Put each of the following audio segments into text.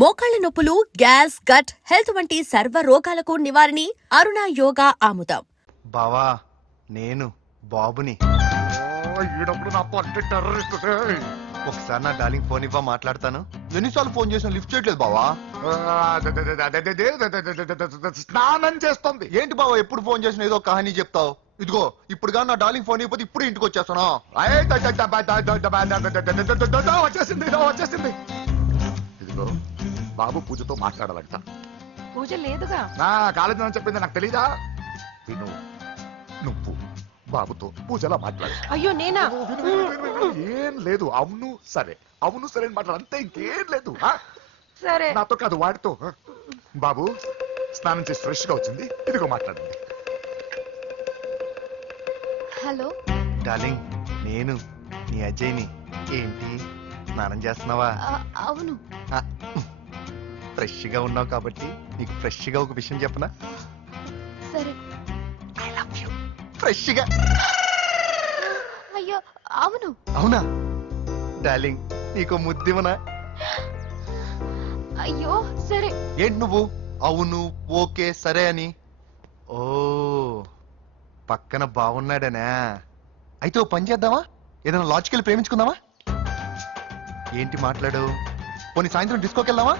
మోకాళ్ల నొప్పులు, gas, gut health వంటి సర్వ రోగాలకు నివారణి అరుణ యోగా ఆముదం. బావా నేను బాబుని. ఈడప్పుడు నా పట్టు టెర్రరిస్ట్. ఒకసారి నా డార్లింగ్ ఫోన్ ఇవ్వ, మాట్లాడతాను. ఎన్నిసార్లు ఫోన్ చేసినా లిఫ్ట్ చేయట్లేదు బావా. స్నానం చేస్తుంది. ఏంటి బావా ఎప్పుడు ఫోన్ చేసినా ఏదో కహానీ చెప్తావు. ఇదిగో ఇప్పుడు కానీ నా డార్లింగ్ ఫోన్ ఇవ్వకపోతే ఇప్పుడు ఇంటికి వచ్చేస్తాను. వచ్చేసింది వచ్చేసింది. ఇదిగో బాబు పూజతో మాట్లాడాలంట. పూజ లేదుగా. నా కాలేజీ అని చెప్పింది నాకు తెలీదా? విను, నువ్వు బాబుతో పూజలా మాట్లాడు. అయ్యో నేనా? ఏం లేదు. అవును సరే, అవును సరే అని మాట్లాడు, అంతే, ఇంకేం లేదు. సరే నాతో కాదు, వాడితో. బాబు స్నానం చేసి ఫ్రెష్ గా వచ్చింది, ఇదిగో మాట్లాడండి. హలో డార్లింగ్ నేను నీ అజయ్ని. ఏంటి స్నానం చేస్తున్నావా? అవును. ఫ్రెష్ గా ఉన్నావు కాబట్టి నీకు ఫ్రెష్ గా ఒక విషయం చెప్పనా? సరే. I love you. ఫ్రెష్ గా. అయ్యో అవును. అవునా డార్లింగ్, నీకు ముద్దివనా? అయ్యో సరే. ఏంటి నువ్వు అవును ఓకే సరే అని? ఓ పక్కన బాగున్నాడనా? అయితే ఓ పని చేద్దామా? ఏదైనా లాజికల్ ప్రేమించుకుందామా? ఏంటి మాట్లాడు? పోనీ సాయంత్రం డిస్కోకి వెళ్దామా?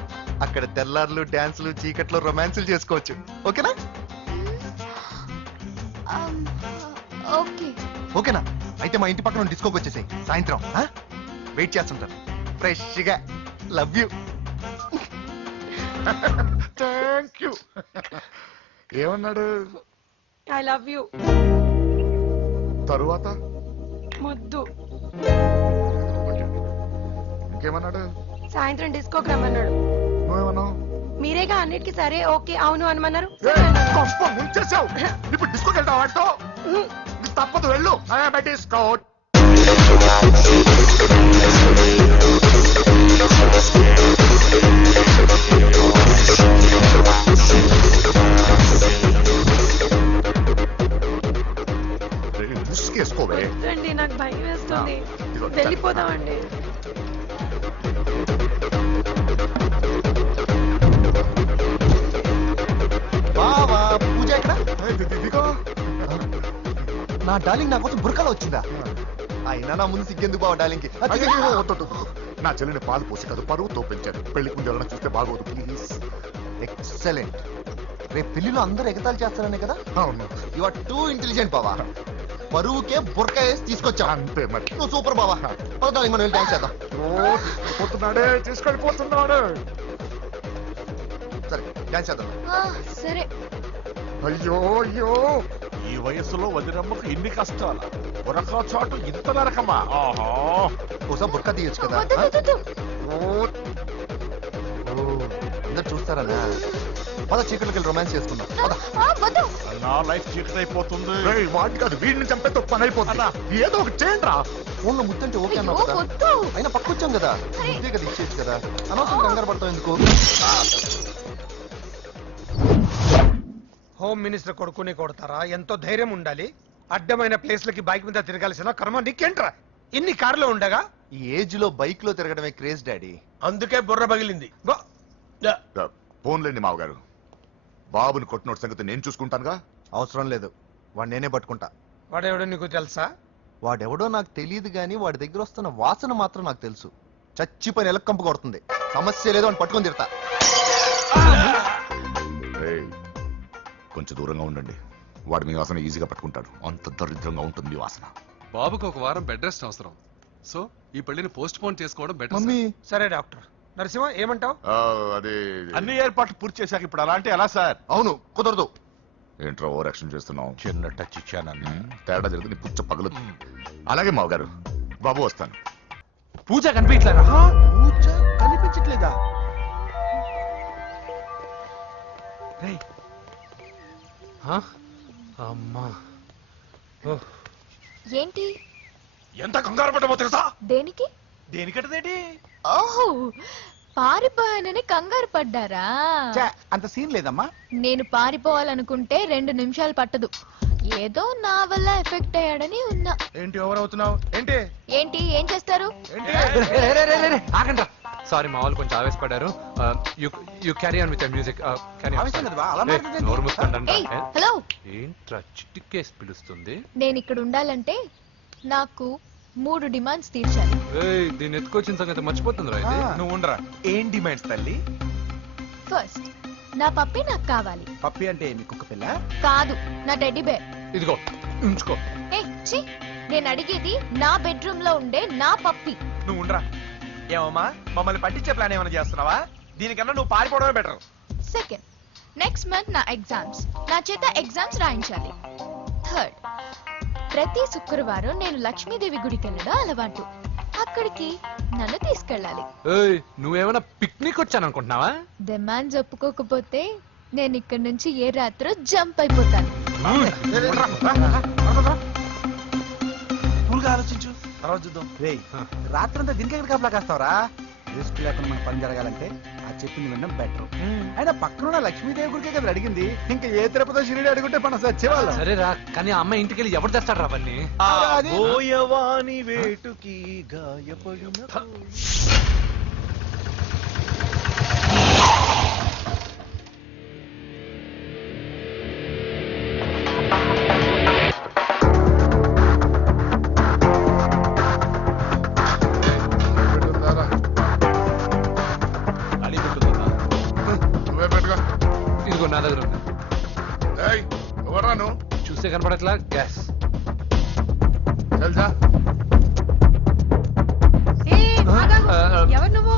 అక్కడ తెల్లార్లు, డాన్సులు, చీకట్లో రొమాన్సులు చేసుకోవచ్చు. ఓకేనా? ఓకే. ఓకేనా? అయితే మా ఇంటి పక్కన డిస్కోకి వచ్చేసాయి సాయంత్రం. వెయిట్ చేస్తుంటాను ఫ్రెష్ గా. Love you. Thank you. ఏమన్నాడు? I love you. తరువాత ముద్దు. ఇంకేమన్నాడు? సాయంత్రం డిస్కోకి రమ్మన్నాడు. నువ్వేమన్నావు? మీరేగా అన్నిటికీ సరే ఓకే అవును అనమన్నారు. ముంచేసావు. ఇప్పుడు డిస్కోకి వెళ్తావు వాటితో? తప్పదు, వెళ్ళు. డిస్కో. ముసుకేసుకోవే. వద్దండి, నాకు భయం వేస్తుంది. వెళ్ళిపోదామండి. బావా పూజ ఎక్కడ? ఇదిగో నా డార్లింగ్ నా కోసం బురకలో వచ్చిందా? అయినా నా ముందు సిగ్గెందుకు బావ డార్లింగ్ కి? అయ్యో, వద్దు. నా చెల్లిని పాలు పోసి కాదు పరువుతో పెంచాను. పెళ్లికి ముందు ఎవరైనా చూస్తే బాగోదు ప్లీజ్. ఎక్సలెంట్. రేపు పెళ్లిలో అందరూ ఎగతాలు చేస్తారనే కదా? అవును, యు ఆర్ టూ ఇంటెలిజెంట్ బావా. పరువుకే బుర్క వేసి తీసుకొచ్చా. అంతే మరి. నువ్వు సూపర్ బావా. డార్లింగ్ మనం వెళ్ళి డాన్స్ చేద్దాం. పోతున్నాడే, తీసుకెళ్ళిపోతున్నాడు. సరే డాన్స్ చేద్దాం. సరే. అయ్యో అయ్యో, ఈ వయసులో వదినమ్మకు ఇన్ని కష్టాలు, ఒరక చోటు ఇంత నరకమా? ఆహా, ఒకసారి బుర్క తీయొచ్చు కదా? అందరు చూస్తారనా? పద చీకట్లోకి వెళ్ళి రొమాన్స్ చేసుకుందాం. నా లైఫ్ చీకట్ అయిపోతుంది. వాటి కాదు, వీడిని చంపేతో పని అయిపోతుందా? ఏదో ఒకటి చేయండి రా. ఫోన్ లో ముద్దంటే ఓకే అన్నావు కదా? అయినా పక్క వచ్చాం కదా, ముద్దే కదా ఇచ్చేది కదా. అనవసరం కంగారు పడతావు ఎందుకు? హోమ్ మినిస్టర్ కొడుకుని కొడతారా? ఎంతో ధైర్యం ఉండాలి. అడ్డమైన ప్లేస్లకి బైక్ మీద తిరగాల్సిన కర్మ నీకేంట్రా? ఇన్ని కార్లో ఉండగా ఈ ఏజ్ లో బైక్ లో తిరగడమే క్రేజ్ డాడీ. అందుకే బుర్ర పగిలింది. ఫోన్లేండి మావగారు, బాబుని కొట్టినోటి సంగతి నేను చూసుకుంటానుగా. అవసరం లేదు, వాడు నేనే పట్టుకుంటా. వాడెవడో నీకు తెలుసా? వాడెవడో నాకు తెలియదు గానీ వాడి దగ్గర వస్తున్న వాసన మాత్రం నాకు తెలుసు. చచ్చిపోయిన ఎలక్కంపు కొడుతుంది. సమస్య లేదు అని పట్టుకొని తిడతా. కొంచెం దూరంగా ఉండండి, వాడు మీ వాసన ఈజీగా పట్టుకుంటాడు. అంత దరిద్రంగా ఉంటుంది మీ వాసన. బాబుకి ఒక వారం బెడ్ రెస్ట్ అవసరం. సో ఈ పెళ్లిని పోస్ట్ పోన్ చేసుకోవడం బెటర్. మమ్మీ సరే డాక్టర్. నరసింహ ఏమంటావు? అదే అన్ని ఏర్పాట్లు పూర్తి చేశాక ఇప్పుడు అలాంటి ఎలా సార్? అవును కుదరదు. ఏంట్రా ఓవర్ యాక్షన్ చేస్తున్నావు? చిన్న టచ్ ఇచ్చానన్న. తేడా జరిగింది, పుచ్చ పగలు. అలాగే మావగారు, బాబు వస్తాను. పూజ కనిపించలేదా? పూజ కనిపించట్లేదా? అమ్మా ఏంటి? ఎంత కంగారు పడ్డమో తెలుసా? దేనికి? దేనికంటదేంటి? ఓహో, పారిపోయానని కంగారు పడ్డారా? అంత సీన్ లేదమ్మా. నేను పారిపోవాలనుకుంటే 2 నిమిషాలు పట్టదు. ఏదో నా వల్ల ఎఫెక్ట్ అయ్యాడని ఉన్నా. ఏంటి ఓవర్ అవుతున్నావు? ఏంటి ఏంటి ఏం చేస్తారు? ఏంటి? ఆగండి. సారీ మా వాళ్ళు కొంచెం ఆవేశపడ్డారు. You carry on with music. నోరు మూసుకోండి. ఏయ్ హలో, ఏంట్రా చిటికేసి పిలుస్తుంది? నేను ఇక్కడ ఉండాలంటే నాకు 3 డిమాండ్స్ తీర్చాలి. ఏయ్, దీన్ని ఎత్తుకొచ్చిన సంగతి మర్చిపోతుందిరా ఇది. నువ్వు ఉండరా. ఏం డిమాండ్స్ తల్లి? ఫస్ట్, నా పప్పి నాకు కావాలి. పప్పి అంటే మీ కుక్క పిల్ల? కాదు, నా టెడ్డీ బేర్. ఇదిగో ఉంచుకో. ఛీ, నేను అడిగేది నా బెడ్రూమ్ లో ఉండే నా పప్పి. నువ్వు ఉండరా. ఏమమ్మా, మమ్మల్ని పట్టించే ప్లాన్ ఏమైనా చేస్తున్నావా? దీనికన్నా నువ్వు పారిపోవడమే బెటర్. సెకండ్, నెక్స్ట్ మంత్ నా ఎగ్జామ్స్, నా చేత ఎగ్జామ్స్ రాయించాలి. థర్డ్, ప్రతి శుక్రవారం నేను లక్ష్మీదేవి గుడికి వెళ్ళడం అలవాటు. అక్కడికి నన్ను తీసుకెళ్ళాలి. ఏయ్, నువ్వేమైనా పిక్నిక్ వచ్చాను అనుకుంటున్నావా? డిమాండ్స్ ఒప్పుకోకపోతే నేను ఇక్కడి నుంచి ఏ రాత్రో జంప్ అయిపోతాను. కూల్గా ఆలోచించు, తర్వాత చూద్దాం. రేయ్, రాత్రంతా దీనికి ఎక్కడ కాపలా కాస్తావరా? రిస్క్ లేకుండా మన పని జరగాలంటే ఆ చెప్పింది వినడం బెటర్. అయినా పక్కన లక్ష్మీదేవి గురికే కదా అడిగింది. ఇంకా ఏ తిరుపతి షిరిడి అడుగుంటే మన సచ్చేవాళ్ళం. సరేరా, కానీ ఆ అమ్మాయి ఇంటికి వెళ్ళి ఎవరు తెస్తాడు అవన్నీ? బోయవాని వేటుకి గాయపడిన నువ్వే పెట్టుకో. ఇదిగో నా దగ్గర ఉంది. ఏయ్, ఎవర్రా నువ్వు? చూస్తే కనపడట్లా? గ్యాస్. తెలుసా? ఎవరు నువ్వు?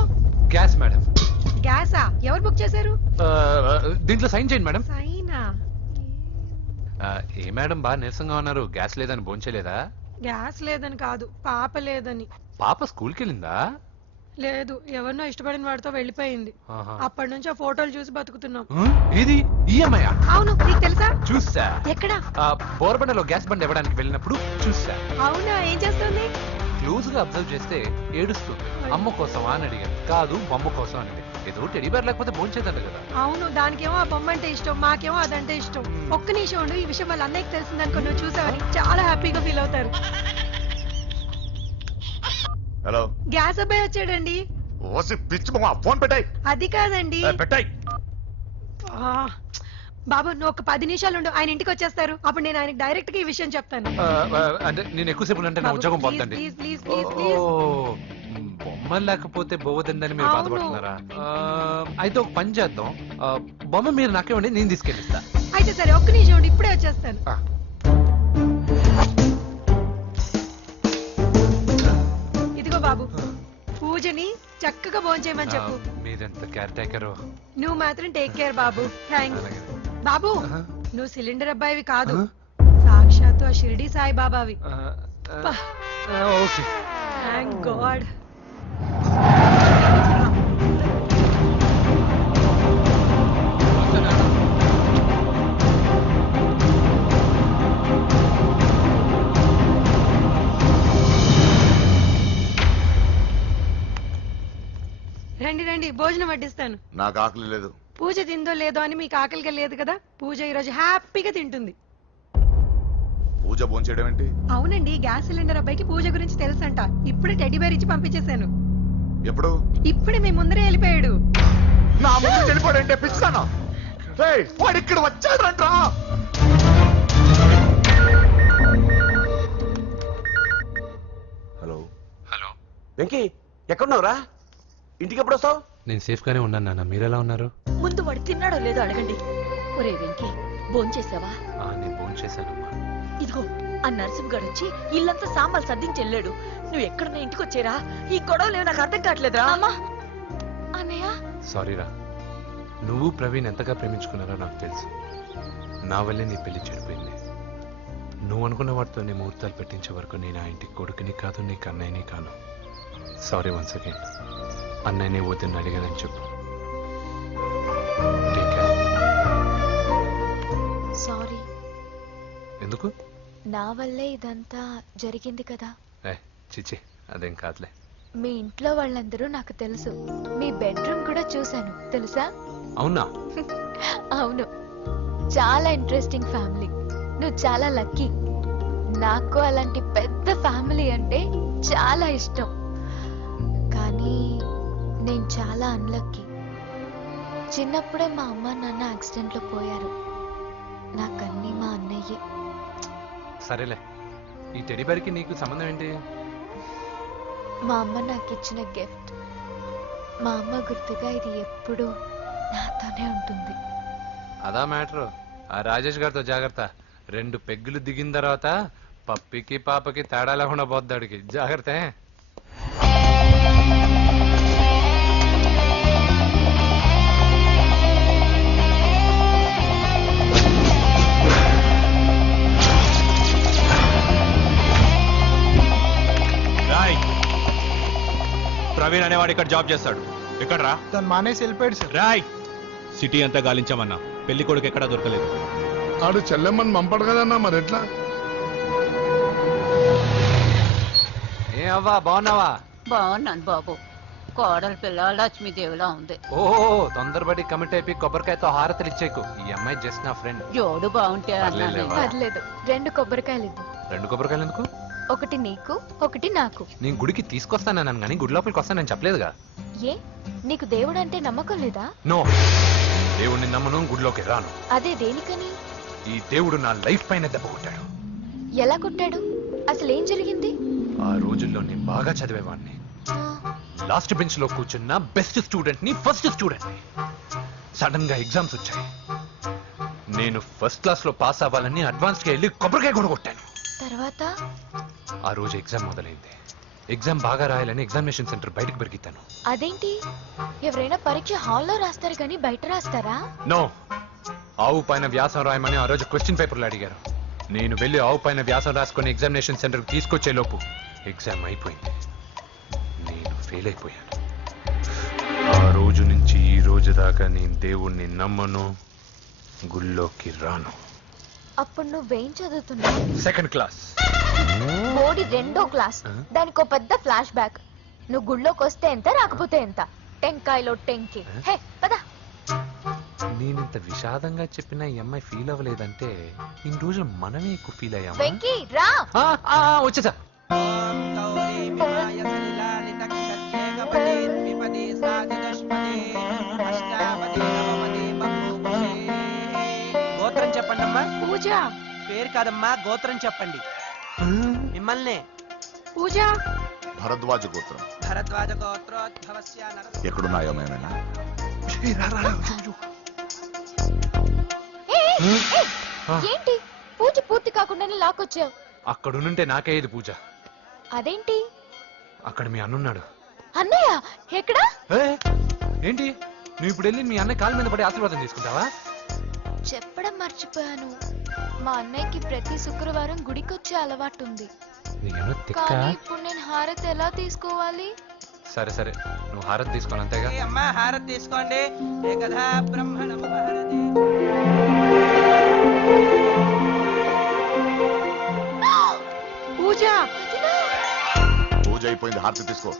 Gas madam. గ్యాసా? ఎవరు బుక్ చేశారు? దీంట్లో సైన్ చేయండి మేడం. సైనా? ఏ మేడం బాగా నీరసంగా ఉన్నారు? గ్యాస్ లేదని భోంచలేదా? గ్యాస్ లేదని కాదు, పాప లేదని. పాప స్కూల్కి వెళ్ళిందా? లేదు, ఎవరినో ఇష్టపడిన వాడితో వెళ్ళిపోయింది. ఆహా. అప్పటి నుంచి ఆ ఫోటోలు చూసి బతుకుతున్నాం. ఇది ఈఎంఐ? అవును, నీకు తెలుసా? చూసా. ఎక్కడ? బోర్బండలో గ్యాస్ బండ్ ఇవ్వడానికి వెళ్ళినప్పుడు చూసా. అవునా, ఏం చేస్తుంది? క్లోజ్ గా అబ్జర్వ్ చేస్తే ఏడుస్తుంది. అమ్మ కోసం అని అడిగాను. కాదు, బొమ్మ కోసం అని. ఏదో టెడీ బేర్ లేకపోతే భోంచేదంట కదా. అవును, దానికేమో ఆ బొమ్మ అంటే ఇష్టం, మాకేమో అదంటే ఇష్టం. ఒక్క నిమిషం ఉండు, ఈ విషయం వాళ్ళ అన్నయ్యకి తెలిసిందనుకో, నువ్వు చూసావని చాలా హ్యాపీగా ఫీల్ అవుతారు. హలో, గ్యాస్ అబ్బాయి వచ్చాడండి. ఓసి పిచ్చి మా ఫోన్ పెట్టాయి. అది కాదండి. పెట్టాయి. ఆ, బాబు నువ్వు ఒక 10 నిమిషాలు ఉండు, ఆయన ఇంటికి వచ్చేస్తారు. అప్పుడు నేను ఆయనకి డైరెక్ట్ గా ఈ విషయం చెప్తాను. అంటే నేను ఎక్కువసేపు అంటే నా ఉద్యోగం పోతుందండి. Please please please please. బొమ్మ లేకపోతే పోవద్దని మీరు అవును. బాధపడుతున్నారా? అయితే ఒక పని చేద్దాం. బొమ్మ మీరు నాకేమండి, నేను తీసుకెళ్ళిస్తా. అయితే సరే, ఒక్క నిమిషం ఉండు, ఇప్పుడే వచ్చేస్తాను. ఇదిగో బాబు, పూజని చక్కగా భోంచేయమని చెప్పు. మీరెంత కేర్ టేకరు. నువ్వు మాత్రం టేక్ కేర్ బాబు. థ్యాంక్స్ బాబు. నువ్వు సిలిండర్ అబ్బాయివి కాదు, సాక్షాత్తు ఆ షిరిడి సాయి బాబావి. ఓకే. Thank God. రండి రండి, భోజనం వడ్డిస్తాను. నాకు ఆకలి లేదు. పూజ తిందో లేదో అని మీకు ఆకలిగా లేదు కదా, పూజ ఈరోజు హ్యాపీగా తింటుంది. పూజ భోంచేయడం ఏంటి? అవునండి, గ్యాస్ సిలిండర్ అబ్బాయికి పూజ గురించి తెలుసంట. ఇప్పుడే టెడ్డీ బేర్ ఇచ్చి పంపించేశాను. ఎప్పుడు? ఇప్పుడే మీ ముందరే వెళ్ళిపోయాడు. నా ముందు వెళ్ళిపోయాడంటే పిచ్చానా? వాడు ఇక్కడ వచ్చాడంట్రా. హలో. హలో వెంకీ, ఎక్కడున్నావురా? ఇంటికి ఎప్పుడు వస్తావు? నేను సేఫ్ గానే ఉన్నాను నాన్న. మీరెలా ఉన్నారు? ముందు వాడు తిన్నాడో లేదో అడగండి. ఒరే వెంకీ, భోంచేసావా? నేను ఫోన్ చేశానమ్మా. ఇదిగో ఆ నరసింహగాడు వచ్చి ఇల్లంతా సామాన్లు సర్దించి వెళ్ళాడు. నువ్వు ఎక్కడున్నా ఇంటికి వచ్చేరా? ఈ గొడవలేవు నాకు అర్థం కావట్లేదురా. అమ్మా, అన్నయ్య, సారీరా. నువ్వు ప్రవీణ్ ఎంతగా ప్రేమించుకున్నారో నాకు తెలుసు. నా వల్లే నీ పెళ్లి చెడిపోయింది. నువ్వు అనుకున్న వాటితో నీ ముహూర్తాలు పెట్టించే వరకు నేను ఆ ఇంటికి కొడుకుని కాదు, నీకు అన్నయ్యని కాను. Sorry once again. అన్నయ్యని వద్దని అడిగానని చెప్పు. సారీ. ఎందుకు? నా వల్లే ఇదంతా జరిగింది కదా. చిచి, అదేం కాదులే. మీ ఇంట్లో వాళ్ళందరూ నాకు తెలుసు. మీ బెడ్రూమ్ కూడా చూశాను, తెలుసా? అవునా? అవును, చాలా ఇంట్రెస్టింగ్ ఫ్యామిలీ. నువ్వు చాలా లక్కీ. నాకు అలాంటి పెద్ద ఫ్యామిలీ అంటే చాలా ఇష్టం. కానీ నేను చాలా అన్లక్కీ. చిన్నప్పుడే మా అమ్మ నాన్న యాక్సిడెంట్లో పోయారు. నాకన్నీ మా అన్నయ్యే. సరేలే, ఈ టెడీబేర్కి నీకు సంబంధం ఏంటి? మా అమ్మ నాకు ఇచ్చిన గిఫ్ట్. మా అమ్మ గుర్తుగా ఇది ఎప్పుడూ నాతోనే ఉంటుంది. అదా మ్యాటరు. ఆ రాజేష్ గారితో జాగ్రత్త. 2 పెగ్గులు దిగిన తర్వాత పప్పికి పాపకి తేడా లేకుండా పోద్దాడికి. జాగ్రత్త. ప్రవీణ్ అనేవాడు ఇక్కడ జాబ్ చేస్తాడు. ఎక్కడ రా? తను మానేసి వెళ్ళిపోయాడు సార్. రాయ్, సిటీ అంతా గాలించామన్నా, పెళ్లి కొడుకు ఎక్కడా దొరకలేదు. ఆడు చెల్లెమ్మని పంపడు కదన్నా, మరి ఎట్లా? ఏ అవ్వా, బాగున్నావా? బాగున్నాను బాబు. కోడలి పిల్ల లక్ష్మీదేవిలా ఉంది. ఓ తొందరపడి కమిట్ అయిపోయి కొబ్బరికాయతో హారతలు ఇచ్చేకు. ఈ అమ్మాయి జస్ట్ నా ఫ్రెండ్. జోడు బాగుంటే అన్నాను. పర్లేదు, 2 కొబ్బరికాయలు ఇవ్వు. 2 కొబ్బరికాయలు ఎందుకు? ఒకటి నీకు, ఒకటి నాకు. నేను గుడికి తీసుకొస్తానన్నాను కానీ గుడి లోపలికి వస్తానని చెప్పలేదుగా. ఏ, నీకు దేవుడు అంటే నమ్మకం లేదా? నో, దేవుడిని నమ్మను, గుడిలోకి రాను. అదే దేనికని? ఈ దేవుడు నా లైఫ్ పైన దెబ్బ కొట్టాడు. ఎలా కొట్టాడు? అసలు ఏం జరిగింది? ఆ రోజుల్లో నేను బాగా చదివేవాడిని. లాస్ట్ బెంచ్ లో కూర్చున్న బెస్ట్ స్టూడెంట్ ని, ఫస్ట్ స్టూడెంట్ ని. సడన్ గా ఎగ్జామ్స్ వచ్చాయి. నేను ఫస్ట్ క్లాస్ లో పాస్ అవ్వాలని అడ్వాన్స్ గా వెళ్ళి కొబ్బరికాయ కూడా కొట్టాను. తర్వాత ఆ రోజు ఎగ్జామ్ మొదలైంది. ఎగ్జామ్ బాగా రాయాలని ఎగ్జామినేషన్ సెంటర్ బయటకు పెరిగితాను. అదేంటి, ఎవరైనా పరీక్ష హాల్లో రాస్తారు కానీ బయట రాస్తారా? నో, ఆవు పైన వ్యాసం రాయమని ఆ రోజు క్వశ్చన్ పేపర్లు అడిగారు. నేను వెళ్ళి ఆవు పైన వ్యాసం రాసుకొని ఎగ్జామినేషన్ సెంటర్కి తీసుకొచ్చే లోపు ఎగ్జామ్ అయిపోయింది. నేను ఫెయిల్ అయిపోయాను. ఆ రోజు నుంచి ఈ రోజు దాకా నేను దేవుణ్ణి నమ్మను, గుళ్ళోకి రాను. అప్పుడు నువ్వేం చదువుతున్నావు? 2nd class. మోడీ 2వ క్లాస్. దానికో పెద్ద ఫ్లాష్ బ్యాక్. నువ్వు గుళ్ళోకి వస్తే ఎంత, రాకపోతే ఎంత. టెంకాయలో టెంకి. హే పద. నేనింత విషాదంగా చెప్పిన ఈ అమ్మాయి ఫీల్ అవ్వలేదంటే ఇన్ని రోజులు మనమే ఎక్కువ ఫీల్ అయ్యాము. వెంకీ రా. వచ్చేసా. గోత్రం చెప్పండి అమ్మా. పూజ. పేరు కాదమ్మా, గోత్రం చెప్పండి. మిమ్మల్ని. పూజ. భరద్వాజ గోత్రం. భరద్వాజ గోత్రోద్భవస్య నర. ఎక్కడున్నాయో మేమైనా? ఏంటి పూజ పూర్తి కాకుండానే లాక్కొచ్చావు? అక్కడుంటే నాకే ఇది పూజ. అదేంటి? అక్కడ మీ అన్నున్నాడు. అన్నయ్య ఎక్కడా? ఏంటి, నువ్వు ఇప్పుడు వెళ్ళి మీ అన్నయ్య కాళ్ళ మీద పడి ఆశీర్వాదం తీసుకుంటావా? చెప్పడం మర్చిపోయాను. మా అన్నయ్యకి ప్రతి శుక్రవారం గుడికొచ్చే అలవాటు ఉంది. కానీ ఇప్పుడు నేను హారతి ఎలా తీసుకోవాలి? సరే సరే, నువ్వు హారతి తీసుకోను అంతేగా. అమ్మా హారతి తీసుకోండి. ఏకదా బ్రహ్మణం హారతి. పూజ. పూజ అయిపోయింది, హారతి తీసుకో.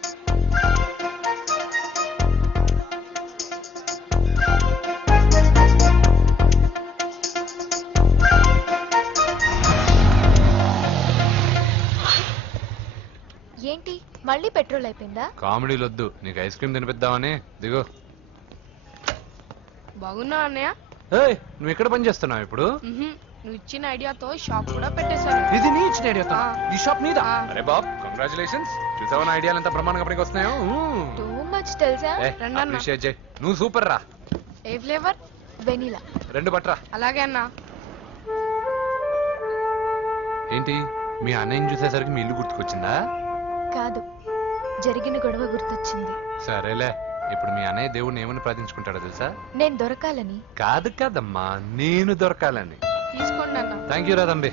ఏంటి మళ్ళీ పెట్రోల్ అయిపోయిందా? కామెడీలు వద్దు, నీకు ఐస్ క్రీమ్ తినిపిద్దామని. దిగో. బాగున్నా అన్నయ్య? నువ్వు ఎక్కడ పని చేస్తున్నావు ఇప్పుడు? నువ్వు ఇచ్చిన ఐడియాతో షాప్ కూడా పెట్టేశాను. ఇది నీ ఇచ్చిన ఐడియాతో? ఈ షాప్ నీదా? అరే బాబ్, కంగ్రాచులేషన్స్. చూసావా నా ఐడియాలు ఎంత బ్రహ్మాండంగా పనికి వస్తున్నాయో? టూ మచ్ తెలుసా? అప్రిషియేట్ చేయి. నువ్వు సూపర్ రా. ఏ ఫ్లేవర్? వెనిలా. 2 పట్రా. అలాగే అన్నా. ఏంటి, మీ అన్నయ్యని చూసేసరికి మీ ఇల్లు గుర్తుకొచ్చిందా? కాదు, జరిగిన గొడవ గుర్తొచ్చింది. సరేలే, ఇప్పుడు మీ అన్నయ్య దేవుడిని ఏమని ప్రార్థించుకుంటాడో తెలుసా? నేను దొరకాలని. కాదు కాదమ్మా, నేను దొరకాలని. తీసుకోండి అన్న. థ్యాంక్ యూ రాదంబి.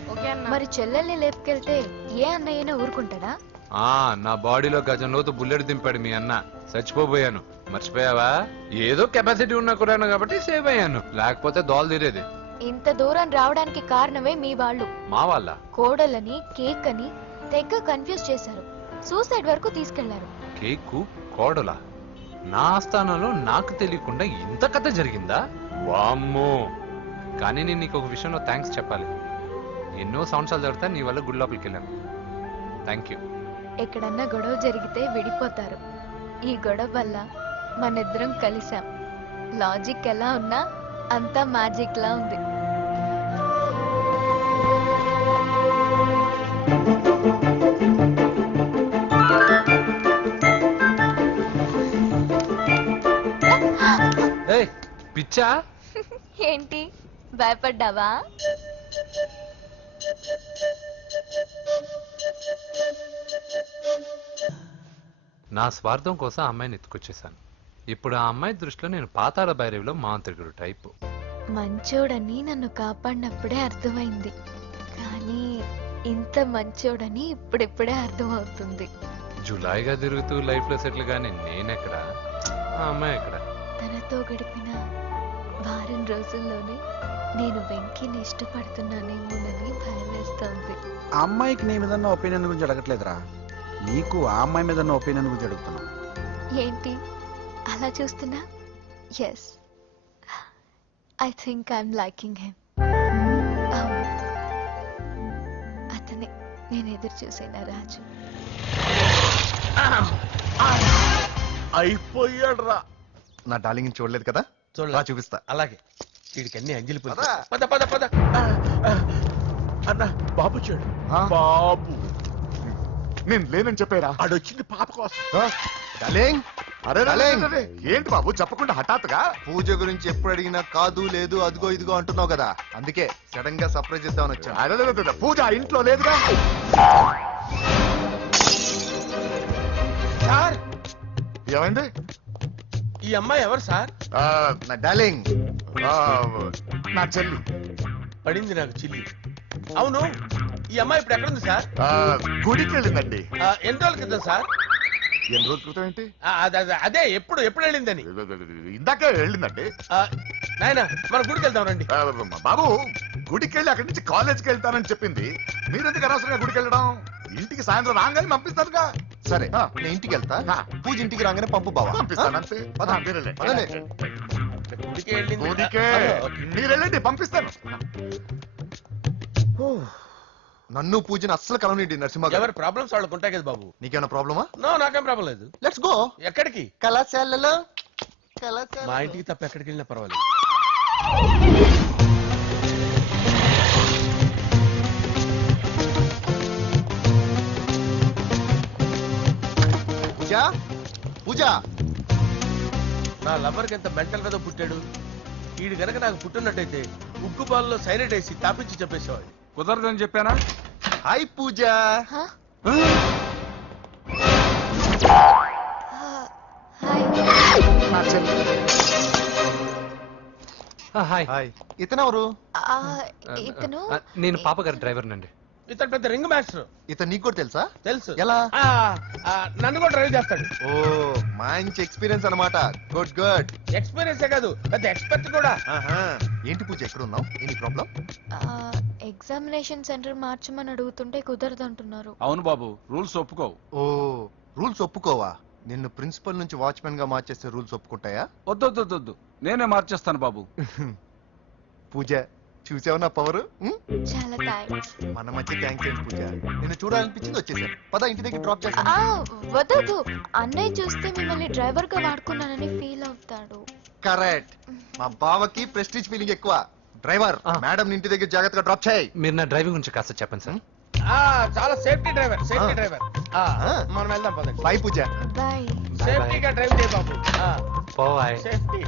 మరి చెల్లెల్ని లేపుకెళ్తే ఏ అన్నయ్యనా ఊరుకుంటాడా? నా బాడీలో గజం లోతు బుల్లెట్ దింపాడు మీ అన్న. చచ్చిపోయాను. మర్చిపోయావా? ఏదో కెపాసిటీ ఉన్నా కూడా కాబట్టి సేవ్ అయ్యాను, లేకపోతే దోలు తీరేది. ఇంత దూరం రావడానికి కారణమే మీ వాళ్ళు. మా వాళ్ళ? కోడలని కేక్ అని తెగ కన్ఫ్యూజ్ చేశారు. సూసైడ్ వరకు తీసుకెళ్లారు. కేకు కోడలా? నా స్థానంలో నాకు తెలియకుండా ఇంత కథ జరిగిందా? వామ్మో. కానీ నేను నీకు ఒక విషయంలో థ్యాంక్స్ చెప్పాలి. ఎన్నో సంవత్సరాలు జరుగుతా నీ వల్ల గుడి లోపలికి వెళ్ళాను. Thank you. ఎక్కడన్నా గొడవ జరిగితే విడిపోతారు. ఈ గొడవ వల్ల మనిద్దరం కలిసాం. లాజిక్ ఎలా ఉన్నా అంతా మ్యాజిక్ లా ఉంది. పిచ్చా ఏంటి భయపడ్డావా? నా స్వార్థం కోసం అమ్మాయిని ఎత్తుకొచ్చేసాను. ఇప్పుడు ఆ అమ్మాయి దృష్టిలో నేను పాతాళ భైరవిలో మాంత్రికుడు టైపు. మంచోడని నన్ను కాపాడినప్పుడే అర్థమైంది, కానీ ఇంత మంచోడని ఇప్పుడిప్పుడే అర్థమవుతుంది. జులాయిగా తిరుగుతూ లైఫ్ లో సెటిల్ గానీ నేనెక్కడ, ఆ అమ్మాయి ఎక్కడ? తనతో గడిపిన వారం రోజుల్లోనే నేను వెంకిని ఇష్టపడుతున్నానేమోనని భయం వేస్తోంది. ఆ అమ్మాయికి నీ మీద ఒపీనియన్ గురించి అడగట్లేదురా, నీకు ఆ అమ్మాయి మీద ఒపీనియన్ గురించి అడుగుతున్నావు. ఏంటి అలా చూస్తున్నా? Yes, I think I'm liking him. అతనే నేను ఎదురు చూసిన రాజు. అయిపోయాడు రా. నా డార్లింగ్ చూడలేదు కదా, రా చూపిస్తా. అలాగే వీడికి అన్ని అంజలి పద. పద పద పద. అన్న బాబు చూడు, బాబు నేను లేనని చెప్పారా? ఆడొచ్చింది పాప కోసం. డార్లింగ్, అరే డార్లింగ్. ఏంటి బాబు చెప్పకుండా హఠాత్తుగా? పూజ గురించి ఎప్పుడు అడిగినా కాదు లేదు అదిగో ఇదిగో అంటున్నావు కదా, అందుకే సడన్ గా సర్ప్రైజ్ ఇద్దామని వచ్చాను. అరే పూజ ఆ ఇంట్లో లేదుగా. సార్ ఏమైంది? ఈ అమ్మాయి ఎవరు సార్? నా డార్లింగ్, నా చెల్లి. పడింది నాకు చిల్లి. అవును, ఈ అమ్మాయి ఇప్పుడు ఎక్కడుంది సార్? గుడికి వెళ్ళిందండి. ఎన్ని రోజుల క్రితం సార్? ఎన్ని రోజుల క్రితం ఏంటి? అదే ఎప్పుడు వెళ్ళిందని. ఇందాకే వెళ్ళిందండి. నాయన మన గుడికి వెళ్దాం రండి. బాబు గుడికి వెళ్ళి అక్కడి నుంచి కాలేజ్కి వెళ్తానని చెప్పింది. మీరెందుకు అనవసరంగా గుడికి వెళ్ళడం? ఇంటికి సాయంత్రం రాగానే పంపిస్తానుగా. సరే నేను ఇంటికి వెళ్తా, పూజ ఇంటికి రాగానే పంపు బావా. పంపిస్తాను అంతే. గుడికి వెళ్ళింది. గుడికే మీరు వెళ్ళండి, పంపిస్తాను. నన్ను పూజను అస్సలు కలవనిండి నరసింహ. ఎవరి ప్రాబ్లమ్స్ వాళ్ళకు ఉంటాయి కదా బాబు. నీకేమైనా ప్రాబ్లమా? నో, నాకేం ప్రాబ్లం లేదు. Let's go. ఎక్కడికి? కళాశాలలో. మా ఇంటికి తప్ప ఎక్కడికి వెళ్ళినా పర్వాలేదు. పూజ, పూజ. నా లవర్కి ఎంత మెంటల్ కదా పుట్టాడు. వీడు గనక నాకు పుట్టినట్టయితే ఉగ్గు పాలలో సైనట్ వేసి తాపించి చెప్పేసేవాడు. కుదరదని చెప్పానా? హాయ్ పూజ. హాయ్. ఇతనెవరు? ఇతను నేను పాప గారి డ్రైవర్ నండి. ఇతను పెద్ద రింగ్ మాస్టర్. ఇతను నీకు కూడా తెలుసా? తెలుసు. ఎలా? నన్ను కూడా డ్రైవ్ చేస్తాడు. ఓ మంచి ఎక్స్పీరియన్స్ అన్నమాట. Good good. ఎక్స్పీరియన్సే కాదు, పెద్ద ఎక్స్పర్ట్ కూడా. ఏంటి పూజ ఎక్కడ ఉన్నావు? Any problem? ఎగ్జామినేషన్ సెంటర్ మార్చమని అడుగుతుంటే కుదరదంటున్నారు. అవును బాబు, రూల్స్ ఒప్పుకోవు. ఓ రూల్స్ ఒప్పుకోవా? నిన్ను ప్రిన్సిపల్ నుంచి వాచ్మెన్ గా మార్చేస్తే రూల్స్ ఒప్పుకుంటాయా? వద్దు, నేనే మార్చేస్తాను బాబు. పూజ చూసావు నా పవర్? చాలా థాంక్స్. మన మధ్య థ్యాంక్స్ ఏంటి పూజ, నిన్ను చూడాలనిపించింది వచ్చేసాను. పద ఇంటి దగ్గర డ్రాప్ చేస్తాను. వద్దు, అన్నయ్య చూస్తే మిమ్మల్ని డ్రైవర్ గా వాడుకున్నానని ఫీల్ అవుతాడు. కరెక్ట్. మా బావకి ప్రెస్టీజ్ ఫీలింగ్ ఎక్కువ. డ్రైవర్, మేడం ఇంటి దగ్గర జాగ్రత్తగా డ్రాప్ చేయి. మీరు నా డ్రైవింగ్ గురించి కాస్త చెప్పండి సార్. చాలా సేఫ్టీ డ్రైవర్. మనం వెళ్దాం పదండి. బై పూజ. బాయ్. సేఫ్టీగా డ్రైవ్ చేయ బాబు. బాయ్. సేఫ్టీ.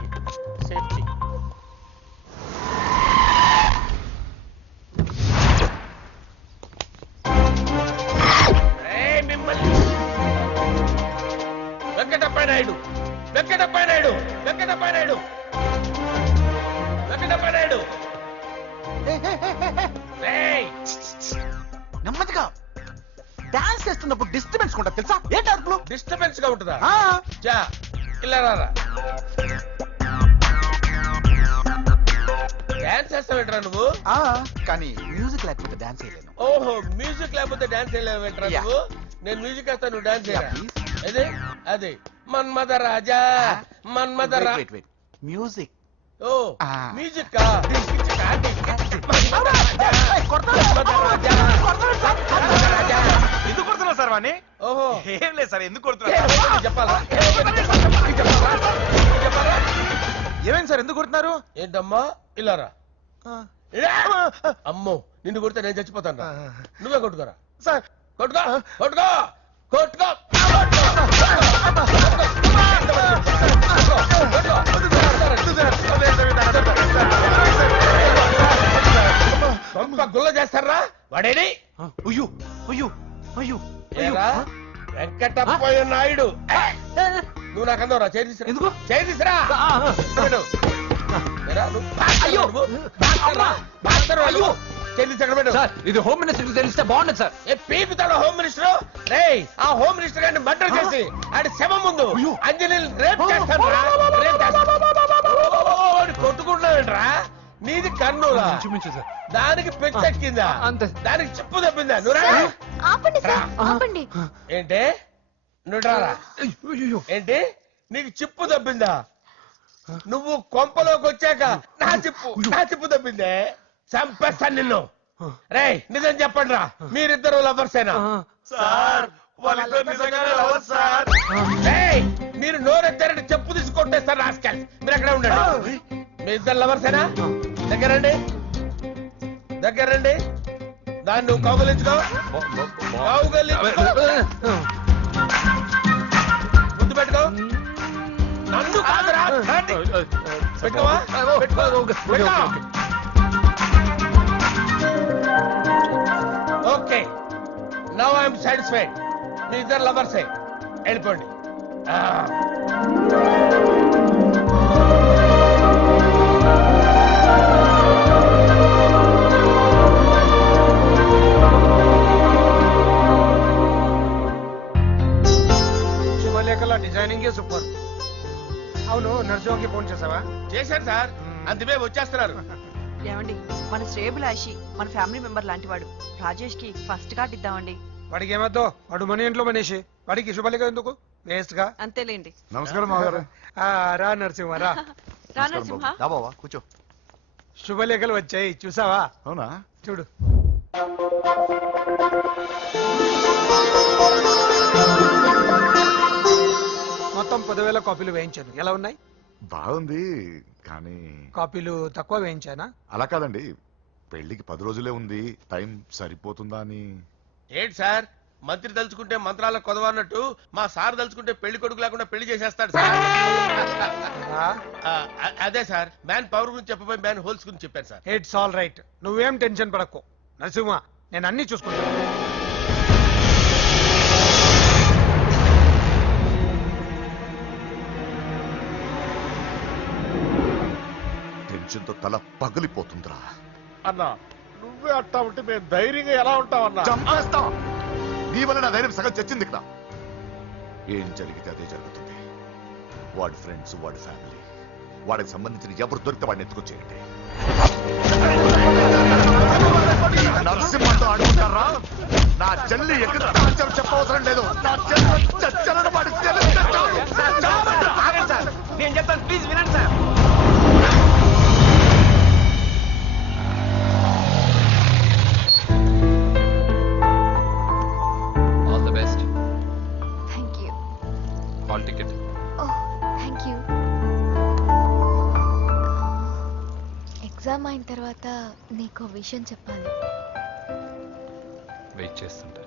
వెంకటప్ప నాయుడు. నెమ్మదిగా డాన్స్ చేస్తున్నప్పుడు డిస్టర్బెన్స్ కూడా తెలుసా? ఏంటి అరుపులు? డిస్టర్బెన్స్ గా ఉంటుందా? ఇలా రారా. డాన్స్ చేస్తావేంట్రా నువ్వు? కానీ మ్యూజిక్ లేకపోతే డాన్స్ చేయలేను. ఓహో, మ్యూజిక్ లేకపోతే డాన్స్ చేయలేవేంట్రా నువ్వు? నేను మ్యూజిక్ వేస్తా, నువ్వు డాన్స్ చేయరా? అదే మన్మథ రాజా. మ్యూజిక్. ఓ మ్యూజిక్. కొడుతున్నా సార్ వాణ్ణి. ఓహో ఏం లేదు సార్, ఎందుకు కొడుతున్నా చెప్పాలా? ఏమైంది సార్, ఎందుకు కొడుతున్నారు? ఏంటమ్మా ఇల్లారా? అమ్మో నిన్ను కొడితే నేను చచ్చిపోతాను. నువ్వే కొట్టుకోరా సార్. కొట్టుకో కొట్టుకో కొట్టుకో. గుల్ల చేస్తారా వాడేడి? అయ్యో అయ్యో అయ్యో వెంకటప్పయ్య నాయుడు. నువ్వు నాకు అందవరా చేయి తీసురా. ఎందుకు చేయి తీసురా? ఇది హోమ్ మినిస్టర్ తెలిస్తే బాగుండదు సార్. పీపుతాడు హోమ్ మినిస్టర్. ఆ హోమ్ మినిస్టర్ గారిని మర్డర్ చేసి ఆడి శవం ముందు అంజలిని రేప్ చేస్తాను. కొట్టుకుంటున్నావేంట్రా? నీది కన్నులా? దానికి పెచ్చెక్కిందా? దానికి చెప్పు తప్పిందా? ఆపండి. ఏంటి నువ్వు రారా? ఏంటి నీకు చిప్పు తప్పిందా? నువ్వు కొంపలోకి వచ్చాక నా చిప్పు తప్పిందే. చంపేస్తాను నిన్ను. రేయ్ నిజం చెప్పండి రా, మీరిద్దరు లవర్సేనా? మీరు నోరెత్తారంటే చెప్పు తీసి కొట్టేస్తారు రాస్కల్. మీరు ఎక్కడ ఉండండి. మీ ఇద్దరు లవర్సేనా? దగ్గరండి దాన్ని నువ్వు కౌగలించుకో. ముందు పెట్టుకో. నన్ను కాదురా పెట్టుకోవా? Okay now I'm satisfied. మీ ఇద్దరు లవర్సే, వెళ్ళిపోండి. శుభలేఖల డిజైనింగ్ సూపర్. అవును నర్సింహకి ఫోన్ చేసావా? చేశాను సార్, అందుకే వచ్చేస్తున్నారు. ఏమండి, మన శ్రేయభిలాషి మన ఫ్యామిలీ మెంబర్ లాంటి వాడు. రాజేష్ కి ఫస్ట్ కార్డ్ ఇద్దామండి. వాడికి ఏమద్దో, వాడు మన ఇంట్లో మనిషి. వాడికి శుభలేఖ ఎందుకు వేస్ట్ గా? అంతేలేండి. నమస్కారం మామగారు. రా నరసింహ రా. రా నరసింహ. కూర్చో. శుభలేఖలు వచ్చాయి చూసావా? అవునా? చూడు. మొత్తం 10,000 కాపీలు వేయించాను. ఎలా ఉన్నాయి? బాగుంది కానీ కాపీలు తక్కువ వేయించానా? అలా కాదండి, పెళ్లికి 10 రోజులే ఉంది, టైం సరిపోతుందా అని. ఏంటి సార్ మంత్రి తలుచుకుంటే మంత్రాల కొదవన్నట్టు మా సార్ తలుచుకుంటే పెళ్లి కొడుకు లేకుండా పెళ్లి చేసేస్తాడు సార్. అదే సార్ మ్యాన్ పవర్ గురించి చెప్పబోయి మ్యాన్ హోల్స్ గురించి చెప్పాను సార్. ఇట్స్ ఆల్ రైట్, నువ్వేం టెన్షన్ పడకు నరసింహ, నేను అన్ని చూసుకుంటాను. టెన్షన్ తో తల పగిలిపోతుందిరా. అన్నా నువ్వే అట్టా ఉంటే మేము ధైర్యంగా ఎలా ఉంటామన్నా? చంపేస్తాం. నీ వల్ల నా ధైర్యం సగం చచ్చింది ఇక్కడ. ఏం జరిగితే అదే జరుగుతుంది. వాడి ఫ్రెండ్స్, వాడి ఫ్యామిలీ, వాడికి సంబంధించిన ఎవరు దొరికితే వాడిని ఎత్తుకొచ్చేయండి. నరసింహతో అడుగుతారా? నా చెల్లి ఎక్కడ చెప్పవసరం లేదు. నా చెల్లి చచ్చలను వాడి చెల్లి నేను చెప్తాను, ప్లీజ్ వినండి sir. All the best. Thank you. Hall ticket. Thank you. Exam అయిన తర్వాత నీకు విషయం చెప్పాలి. వెయిట్ చేస్తుంటా.